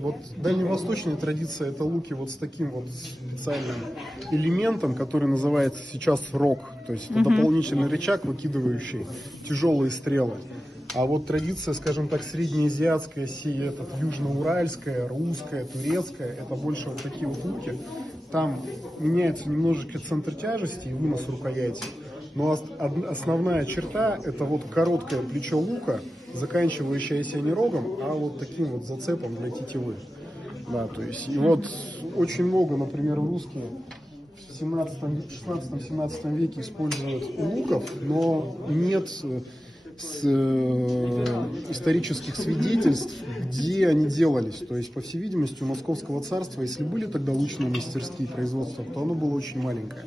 Вот дальневосточная традиция — это луки вот с таким вот специальным элементом, который называется сейчас рог. То есть это дополнительный рычаг, выкидывающий тяжелые стрелы. А вот традиция, скажем так, среднеазиатская, южноуральская, русская, турецкая, это больше вот такие вот луки. Там меняется немножечко центр тяжести и вынос рукояти. Но основная черта — это вот короткое плечо лука, заканчивающееся не рогом, а вот таким вот зацепом для тетивы. Да, то есть, и вот очень много, например, русские в 16-17 веке используют луков, но нет исторических свидетельств, где они делались. То есть, по всей видимости, у Московского царства, если были тогда лучные мастерские производства, то оно было очень маленькое.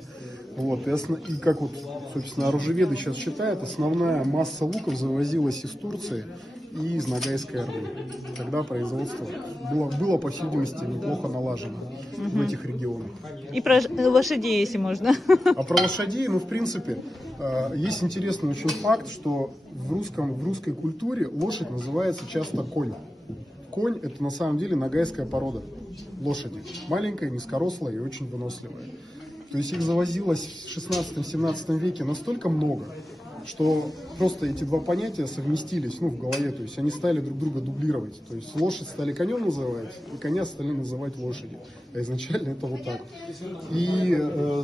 Вот, и как вот, собственно, оружеведы сейчас считают, основная масса луков завозилась из Турции и из Ногайской Орды. Тогда производство было, по всей видимости, неплохо налажено в этих регионах. И про лошадей, если можно. А про лошадей, в принципе, есть интересный очень факт, что в русской культуре лошадь называется часто конь. Конь — это на самом деле ногайская порода лошади. Маленькая, низкорослая и очень выносливая. То есть их завозилось в 16-17 веке настолько много, что просто эти два понятия совместились в голове. То есть они стали друг друга дублировать. То есть лошадь стали конем называть, и коня стали называть лошадью. А изначально это вот так. И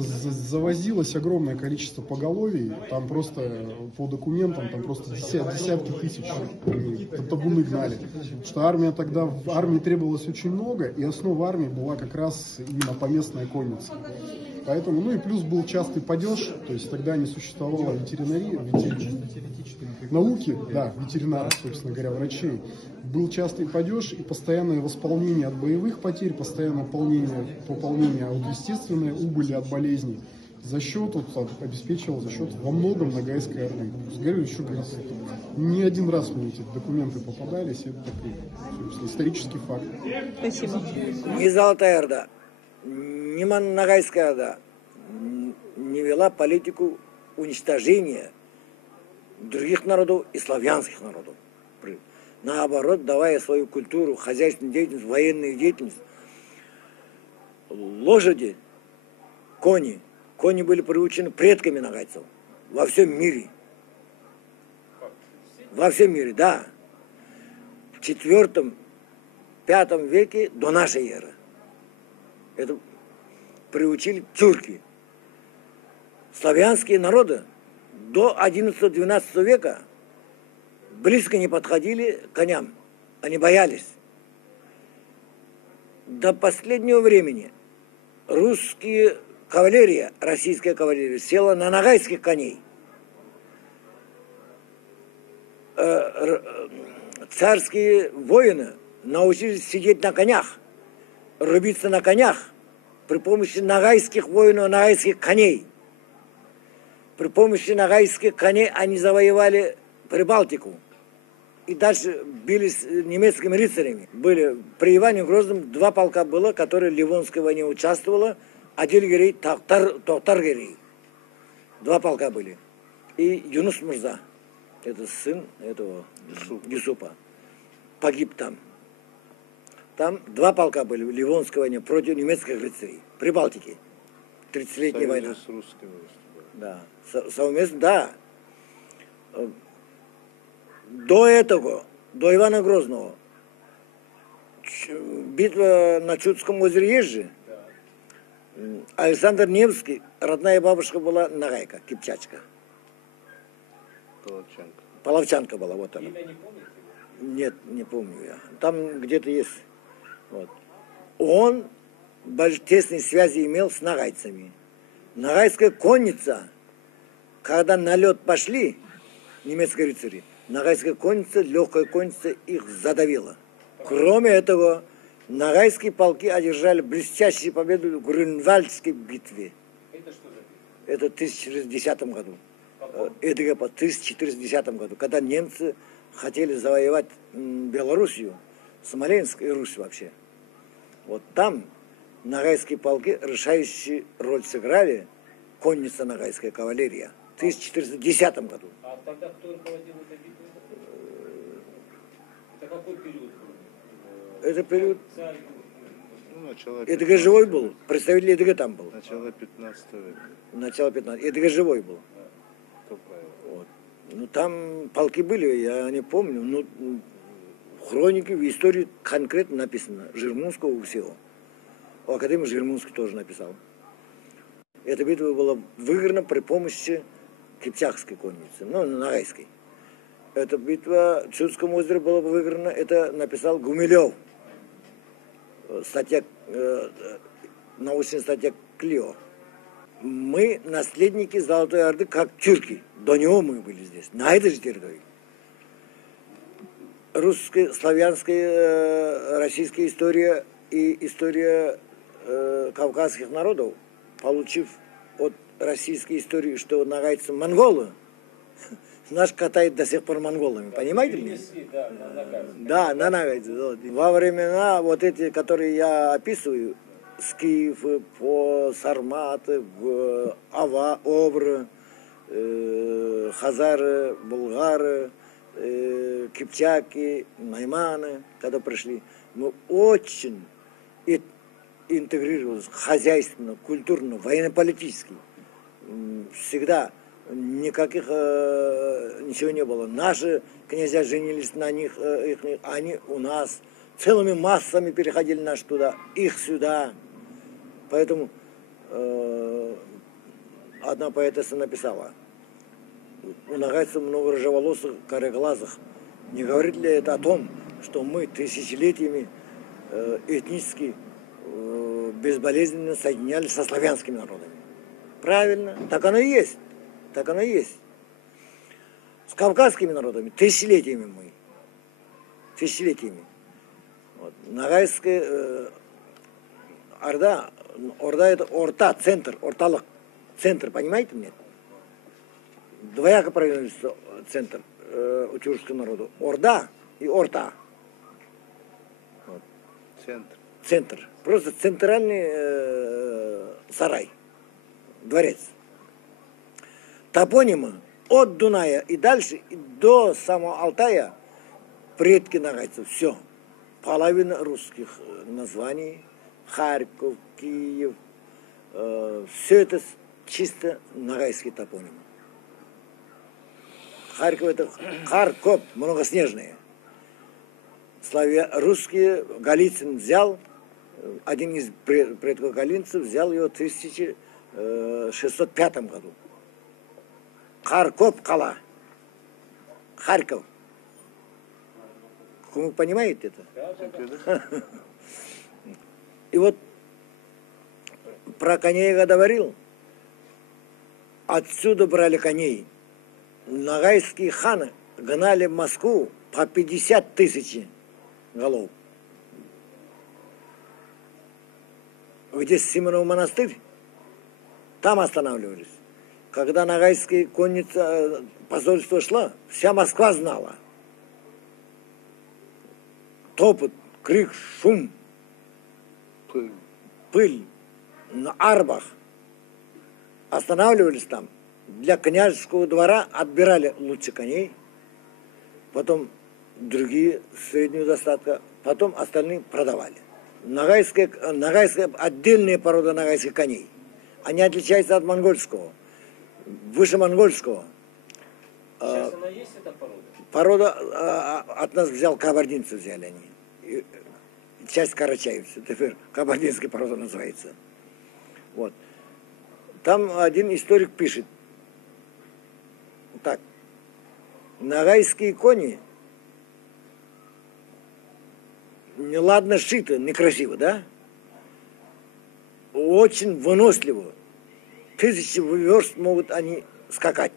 завозилось огромное количество поголовий. Там просто по документам там просто десятки тысяч табуны гнали. Потому что в армии требовалось очень много, и основа армии была как раз именно поместная конница. Поэтому, и плюс был частый падеж, то есть тогда не существовало науки, ветеринаров, собственно говоря, врачей. Был частый падеж и постоянное восполнение от боевых потерь, постоянное пополнение от естественной убыли от болезней обеспечивал за счет во многом Ногайской Орды. Говорю, еще раз, не один раз мне эти документы попадались, это такой, собственно, исторический факт. Спасибо. Не Золотая Орда, не Ногайская Орда не вела политику уничтожения других народов и славянских народов. Наоборот, давая свою культуру, хозяйственную деятельность, военную деятельность. Лошади, кони были приучены предками нагайцев во всем мире. Во всем мире, да. В IV-V веке до нашей эры. Это приучили тюрки. Славянские народы до XI-XII века близко не подходили к коням. Они боялись. До последнего времени российская кавалерия села на ногайских коней. Царские воины научились сидеть на конях, рубиться на конях при помощи ногайских воинов, ногайских коней. При помощи ногайских коней они завоевали Прибалтику. И дальше бились с немецкими рыцарями. При Иване Грозном 2 полка было, которые в Ливонской войне участвовало. Адильгерей, Тоқтаргерей. 2 полка были. И Юнус Мурза, это сын этого Юсупа, погиб там. Там 2 полка были в Ливонской войне против немецких рыцарей. При Балтике. 30-летняя война. С русскими. Да. Совместно, да. До этого, до Ивана Грозного, битва на Чудском озере есть же. Александр Невский, родная бабушка была нагайка, кипчачка. Половчанка была, вот она. Имя не помните? Нет, не помню я. Там где-то есть. Вот. Он тесные связи имел с нагайцами. Нагайская конница, когда на лед пошли немецкие рыцари, нагайская конница, легкая конница их задавила. Кроме этого, нагайские полки одержали блестящую победу в Грюнвальдской битве. Это что за битва? Это в 1410 году. Это по 1410 году, когда немцы хотели завоевать Белоруссию, Смоленск и Русь вообще. Вот там нагайские полки решающую роль сыграли, конница нагайская кавалерия, в 1410 году. А тогда кто руководил этой битвой? Это какой период был? Это период... Начало Эдыга живой был? Представитель Эдыга там был? Начало 15 века. Начало 15. Эдыга живой был. Вот. Ну, там полки были, я не помню. Но в хронике, в истории конкретно написано. Жирмунского всего. У академии Жирмунский тоже написал. Эта битва была выиграна при помощи кипчакской конницы, ну, нагайской. Эта битва в Чудском озере была выиграна, это написал Гумилев. Статья, научная статья Клио. Мы наследники Золотой Орды, как тюрки. До него мы были здесь, на этой же территории. Русская, славянская, российская история и история кавказских народов, получив от российской истории, что нагайцы монголы, нас катает до сих пор монголами, понимаете ли? Да, на нагайцы. Во времена вот эти, которые я описываю, скифы, сарматы, ава, обры, хазары, булгары, кипчаки, найманы, когда пришли, мы очень интегрировались хозяйственно, культурно, военно-политически. Всегда никаких ничего не было. Наши князья женились на них, они у нас целыми массами переходили наши туда, их сюда. Поэтому одна поэтесса написала: у нагайцев много рыжеволосых, кореглазых. Не говорит ли это о том, что мы тысячелетиями этнически безболезненно соединялись со славянскими народами? Правильно, так оно и есть. Так оно и есть. С кавказскими народами тысячелетиями мы. Тысячелетиями. Вот. Нагайская Орда, это орта, центр, орталық, центр, понимаете, нет? Двояко правильно центр у тюркского народа. Орда и орта. Вот. Центр. Центр. Просто центральный сарай. Дворец. Топонимы от Дуная и дальше, и до самого Алтая предки нагайцев. Все. Половина русских названий. Харьков, Киев. Все это чисто нагайские топонимы. Харьков это Харьков, многоснежные. Русские Голицын взял, один из предков галинцев взял его в 1605 году. Харьков кала. Харьков. Вы понимаете это? И вот про коней я говорил. Отсюда брали коней. Нагайские ханы гнали в Москву по 50 тысяч голов. Где Симонов монастырь, там останавливались. Когда нагайская конница посольство шла, вся Москва знала. Топот, крик, шум, пыль на арбах. Останавливались там. Для княжеского двора отбирали лучше коней, потом другие среднего достатка, потом остальные продавали. Нагайская отдельная порода нагайских коней. Они отличаются от монгольского, выше монгольского. Сейчас она есть, эта порода? Порода от нас кабардинцы взяли они. Часть карачаевцев, теперь кабардинская порода называется. Вот. Там один историк пишет так: нагайские кони неладно сшиты, некрасиво, да? Очень выносливо. 1000 верст могут они скакать.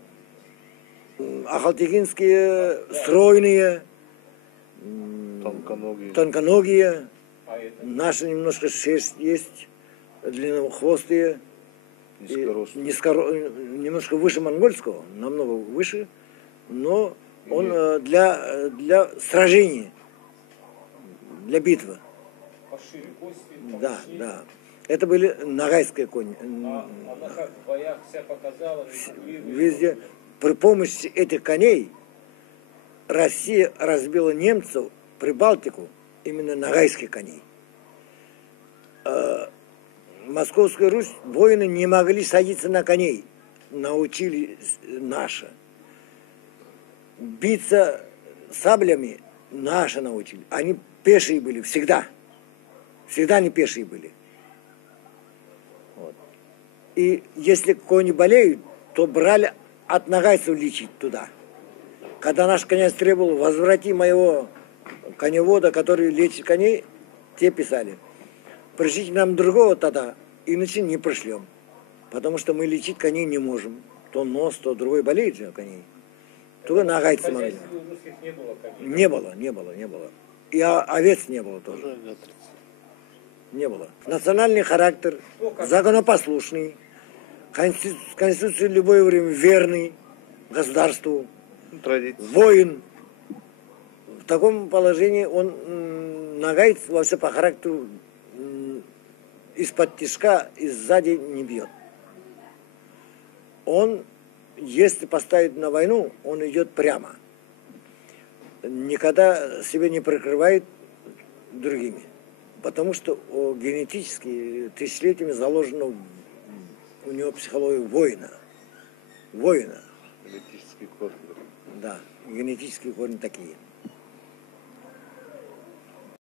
Ахалтекинские стройные, тонконогие. Наши немножко шерсть есть, длиннохвостые. Немножко выше монгольского, намного выше, но он для сражения, для битвы. Пошире кости, Да, да. Это были нагайские кони. Она как в боях себя показала. Везде. При помощи этих коней Россия разбила немцев Прибалтику именно нагайских коней. Московская Русь воины не могли садиться на коней, научили наши. Биться саблями наши научили. Они пешие были всегда. Всегда они пешие были. Вот. И если кони болеют, то брали от нагайцев лечить туда. Когда наш князь требовал, возврати моего коневода, который лечит коней, те писали, пришлите нам другого тогда, иначе не пришлем. Потому что мы лечить коней не можем. То нос, то другой болеет же у коней. Только нагайцы В могли. хозяйстве у русских не было коней. Не было. И овец не было тоже. Не было. Национальный характер, законопослушный, конституции в любое время верный государству, Традиция. воин. В таком положении он нагайц вообще по характеру из-под тишка и сзади не бьет. Он, если поставить на войну, он идет прямо. Никогда себя не прикрывает другими. Потому что генетически тысячелетиями заложено у него психология воина. Воина. Политический корпус. Да, генетические корни такие.